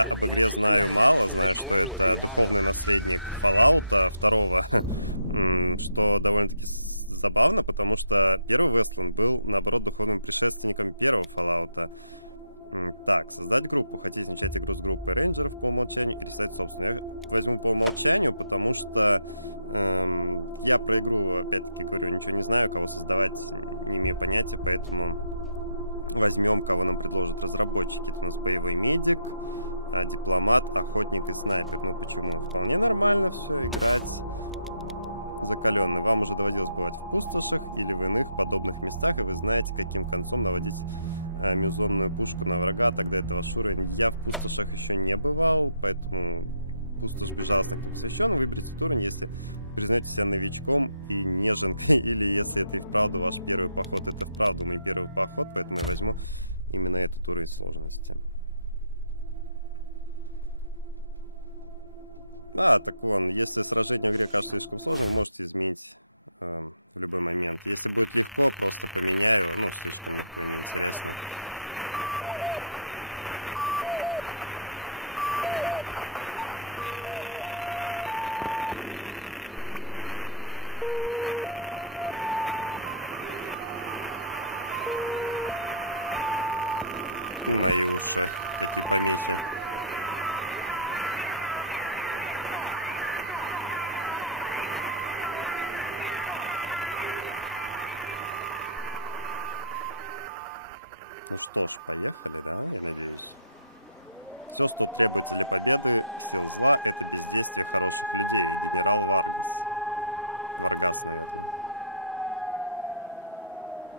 existed once again in the glow of the atom.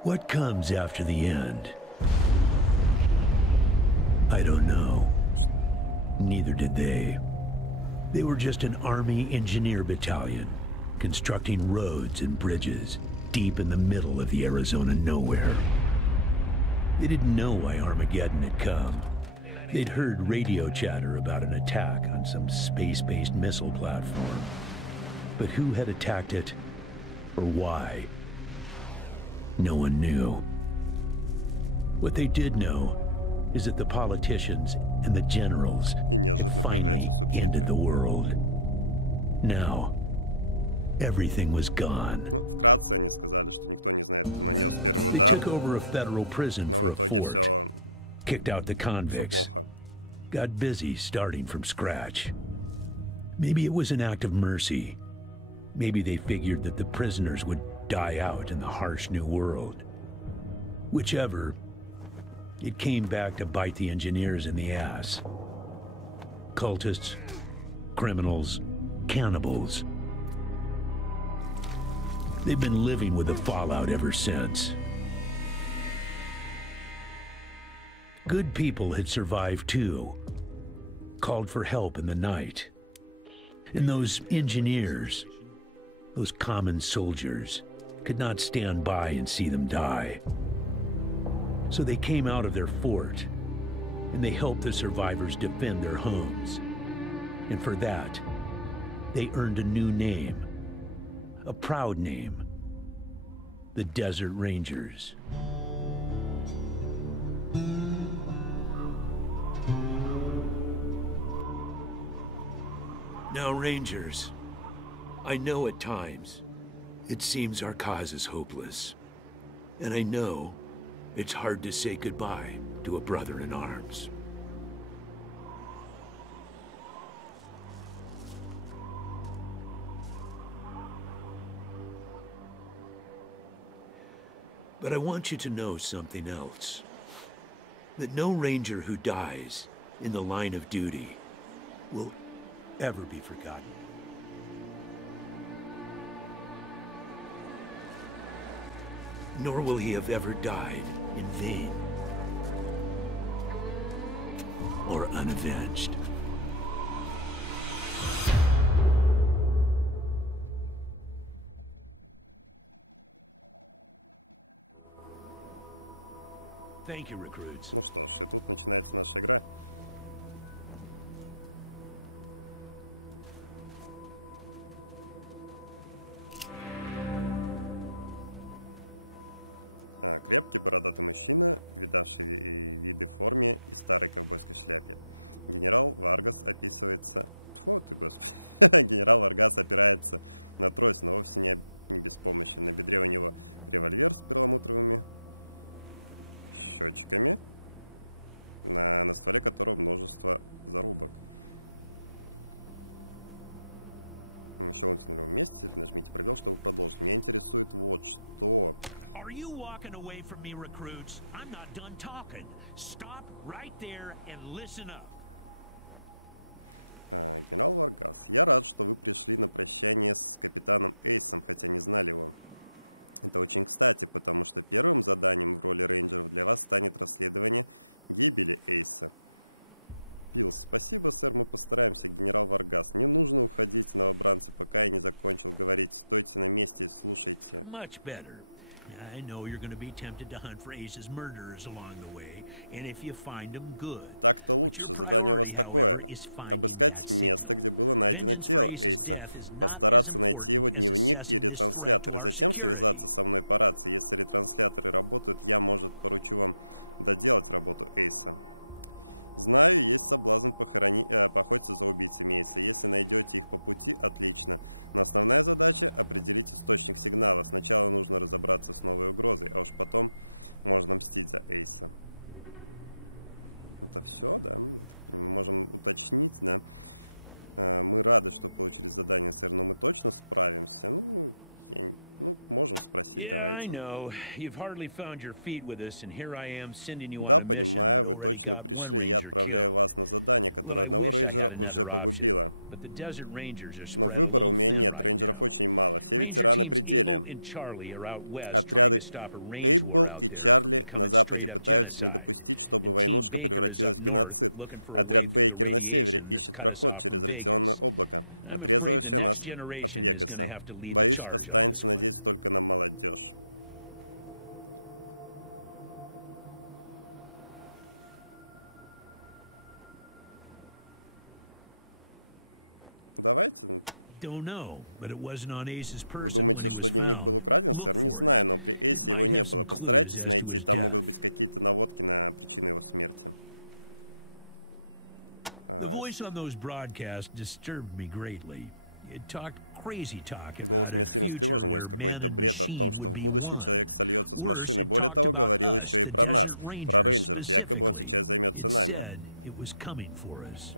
What comes after the end? I don't know. Neither did they. They were just an Army engineer battalion, constructing roads and bridges deep in the middle of the Arizona nowhere. They didn't know why Armageddon had come. They'd heard radio chatter about an attack on some space-based missile platform. But who had attacked it, or why? No one knew. What they did know is that the politicians and the generals had finally ended the world. Now, everything was gone. They took over a federal prison for a fort, kicked out the convicts, got busy starting from scratch. Maybe it was an act of mercy. Maybe they figured that the prisoners would die out in the harsh new world. Whichever, it came back to bite the engineers in the ass. Cultists, criminals, cannibals. They've been living with the fallout ever since. Good people had survived too, called for help in the night. And those engineers, those common soldiers, could not stand by and see them die. So they came out of their fort, and they helped the survivors defend their homes. And for that, they earned a new name, a proud name, the Desert Rangers. Now, Rangers, I know at times it seems our cause is hopeless. And I know it's hard to say goodbye to a brother in arms. But I want you to know something else. That no Ranger who dies in the line of duty will ever be forgotten. Nor will he have ever died in vain or unavenged. Thank you, recruits. you walking away from me, recruits? I'm not done talking. Stop right there and listen up. Much better. I know you're going to be tempted to hunt for Ace's murderers along the way, and if you find them, good. But your priority, however, is finding that signal. Vengeance for Ace's death is not as important as assessing this threat to our security. Yeah, I know. You've hardly found your feet with us, and here I am sending you on a mission that already got one ranger killed. Well, I wish I had another option, but the Desert Rangers are spread a little thin right now. Ranger teams Abel and Charlie are out west trying to stop a range war out there from becoming straight-up genocide. And Team Baker is up north looking for a way through the radiation that's cut us off from Vegas. I'm afraid the next generation is going to have to lead the charge on this one. Don't know, but it wasn't on Ace's person when he was found. Look for it. It might have some clues as to his death. The voice on those broadcasts disturbed me greatly. It talked crazy talk about a future where man and machine would be one. Worse, it talked about us, the Desert Rangers, specifically. It said it was coming for us.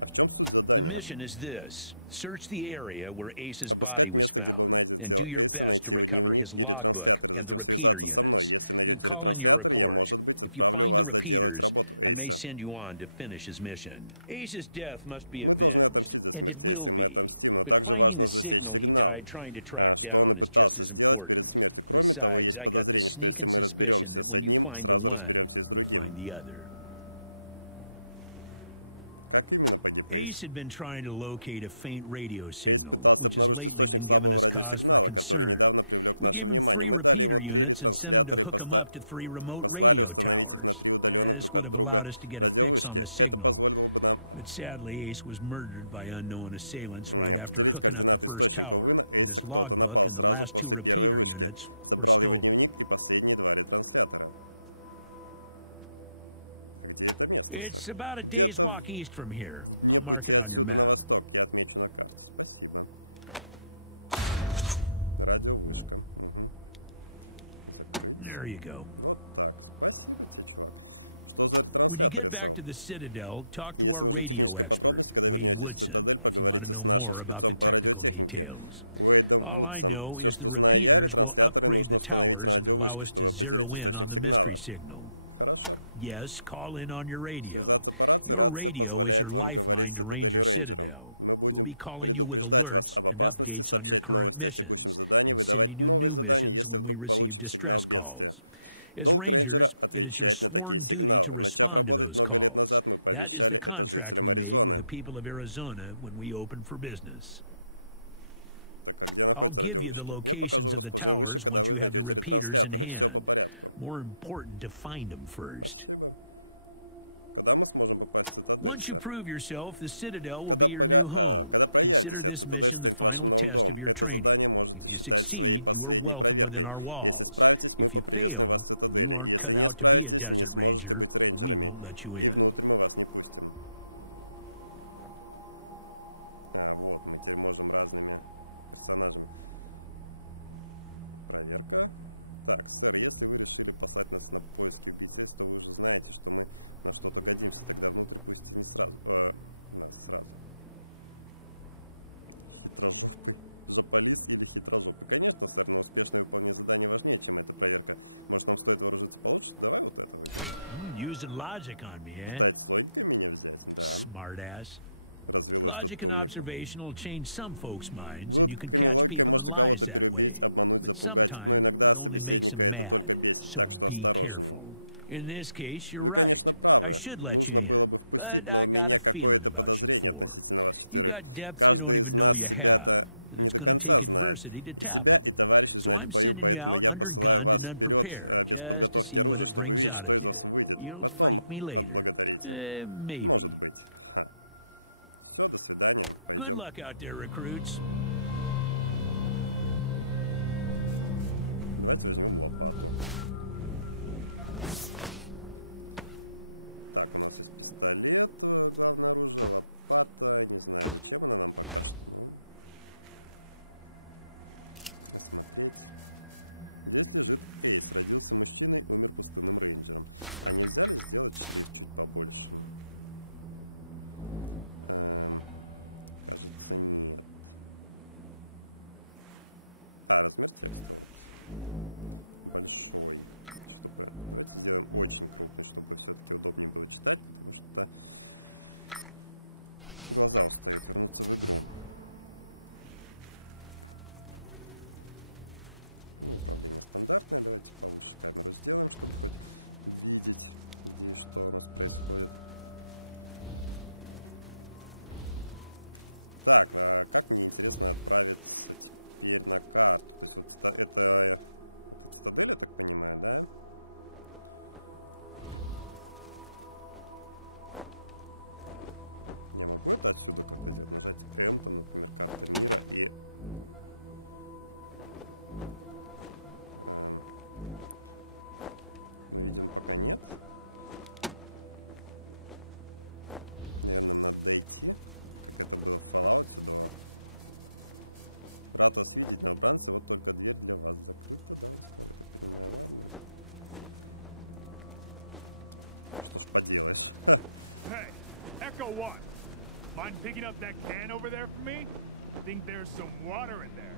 The mission is this: search the area where Ace's body was found, and do your best to recover his logbook and the repeater units. Then call in your report. If you find the repeaters, I may send you on to finish his mission. Ace's death must be avenged, and it will be. But finding the signal he died trying to track down is just as important. Besides, I got the sneaking suspicion that when you find the one, you'll find the other. Ace had been trying to locate a faint radio signal, which has lately been giving us cause for concern. We gave him 3 repeater units and sent him to hook them up to 3 remote radio towers. This would have allowed us to get a fix on the signal. But sadly, Ace was murdered by unknown assailants right after hooking up the first tower, and his logbook and the last 2 repeater units were stolen. It's about a day's walk east from here. I'll mark it on your map. There you go. When you get back to the Citadel, talk to our radio expert, Wade Woodson, if you want to know more about the technical details. All I know is the repeaters will upgrade the towers and allow us to zero in on the mystery signal. Yes, call in on your radio. Your radio is your lifeline to Ranger Citadel. We'll be calling you with alerts and updates on your current missions, and sending you new missions when we receive distress calls. As Rangers, it is your sworn duty to respond to those calls. That is the contract we made with the people of Arizona when we opened for business. I'll give you the locations of the towers once you have the repeaters in hand. More important to find them first. Once you prove yourself, the Citadel will be your new home. Consider this mission the final test of your training. If you succeed, you are welcome within our walls. If you fail, and you aren't cut out to be a Desert Ranger, we won't let you in. using logic on me, eh? Smartass. Logic and observation will change some folks' minds, and you can catch people in lies that way. But sometimes it only makes them mad, so be careful. In this case, you're right. I should let you in, but I got a feeling about you four. You got depth you don't even know you have, and it's going to take adversity to tap them. So I'm sending you out undergunned and unprepared, just to see what it brings out of you. You'll thank me later. Maybe. Good luck out there, recruits. Echo 1. Mind picking up that can over there for me? I think there's some water in there.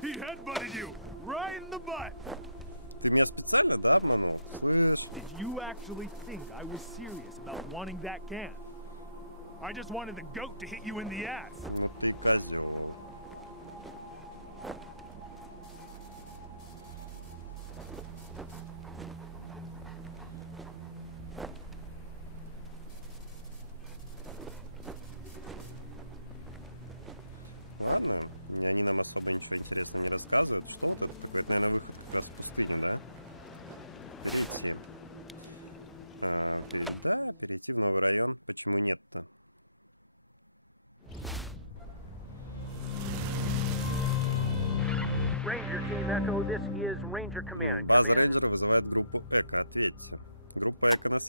He headbutted you right in the butt. Did you actually think I was serious about wanting that can? I just wanted the goat to hit you in the ass. Ranger Team Echo, this is Ranger Command. Come in.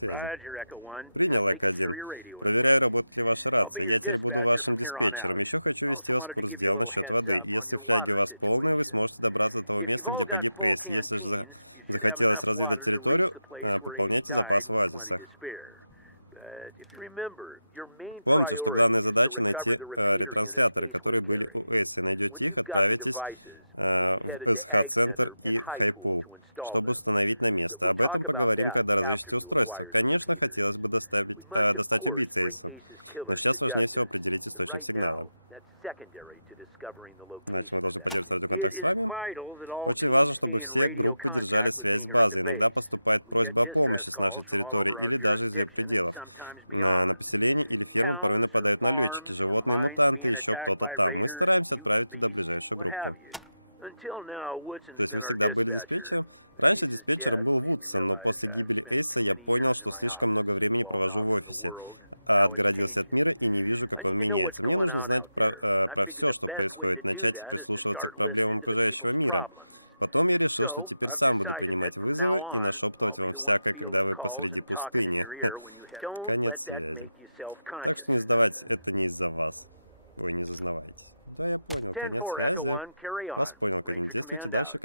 Roger, Echo 1. Just making sure your radio is working. I'll be your dispatcher from here on out. I also wanted to give you a little heads up on your water situation. If you've all got full canteens, you should have enough water to reach the place where Ace died with plenty to spare. But if you remember, your main priority is to recover the repeater units Ace was carrying. Once you've got the devices, you'll be headed to Ag Center and High Pool to install them. But we'll talk about that after you acquire the repeaters. We must, of course, bring Ace's killers to justice. But right now, that's secondary to discovering the location of that kid. It is vital that all teams stay in radio contact with me here at the base. We get distress calls from all over our jurisdiction and sometimes beyond. Towns or farms or mines being attacked by raiders, mutant beasts, what have you. Until now, Woodson's been our dispatcher. But Ace's death made me realize I've spent too many years in my office. walled off from the world and how it's changing. I need to know what's going on out there, and I figure the best way to do that is to start listening to the people's problems. So, I've decided that from now on, I'll be the one fielding calls and talking in your ear when you have... Don't let that make you self-conscious or nothing. 10-4, Echo 1, carry on. Ranger Command out.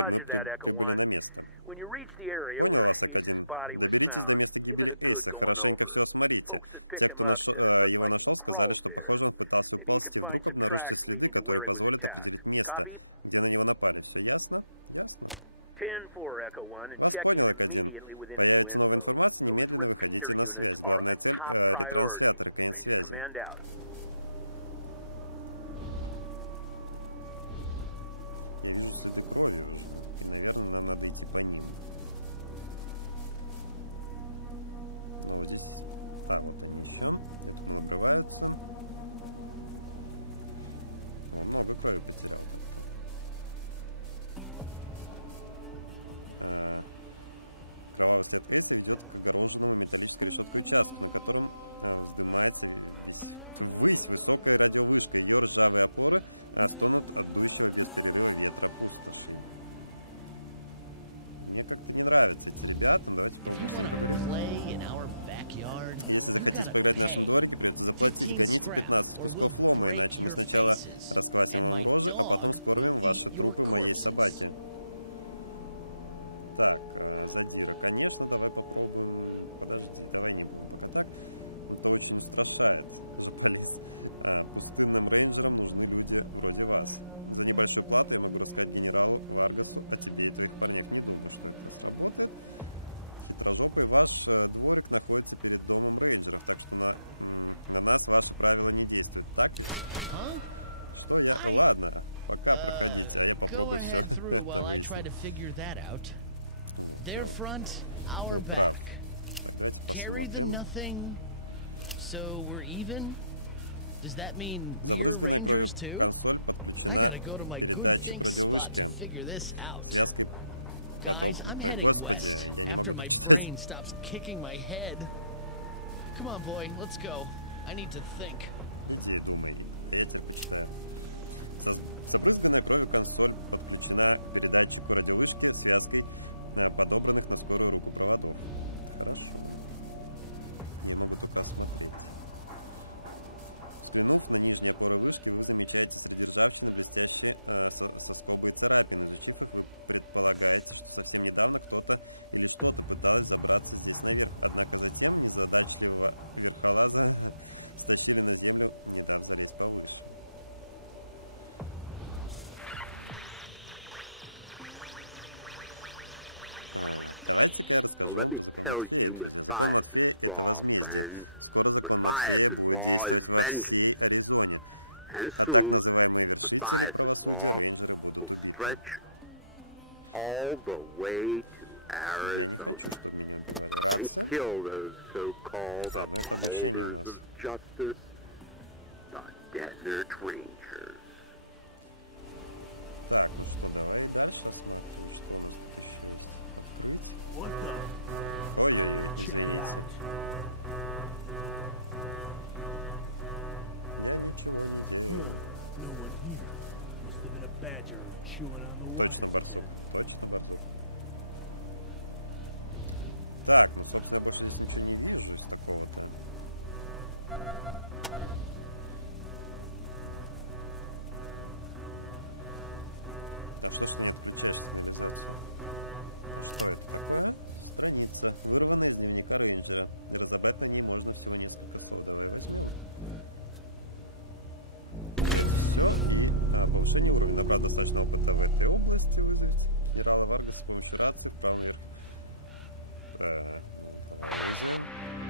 Roger that, Echo 1. When you reach the area where Ace's body was found, give it a good going over. The folks that picked him up said it looked like he crawled there. Maybe you can find some tracks leading to where he was attacked. Copy? 10-4, Echo 1, and check in immediately with any new info. Those repeater units are a top priority. Ranger Command out. You gotta pay 15 scrap or we'll break your faces, and my dog will eat your corpses. Go ahead through while I try to figure that out. Their front, our back. Carry the nothing, so we're even? Does that mean we're Rangers too? I gotta go to my good think spot to figure this out. Guys, I'm heading west after my brain stops kicking my head. Come on, boy, let's go. I need to think. So let me tell you Matthias's law, friends. Matthias's law is vengeance. And soon, Matthias's law will stretch all the way to Arizona and kill those so-called upholders of justice, the Desert Rangers. What the? Check it out. Huh, no one here. Must have been a badger chewing on the wires again.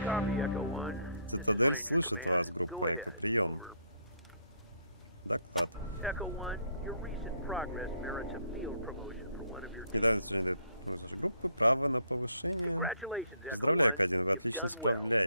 Copy, Echo 1. This is Ranger Command. Go ahead. Over. Echo 1, your recent progress merits a field promotion for one of your teams. Congratulations, Echo 1. You've done well.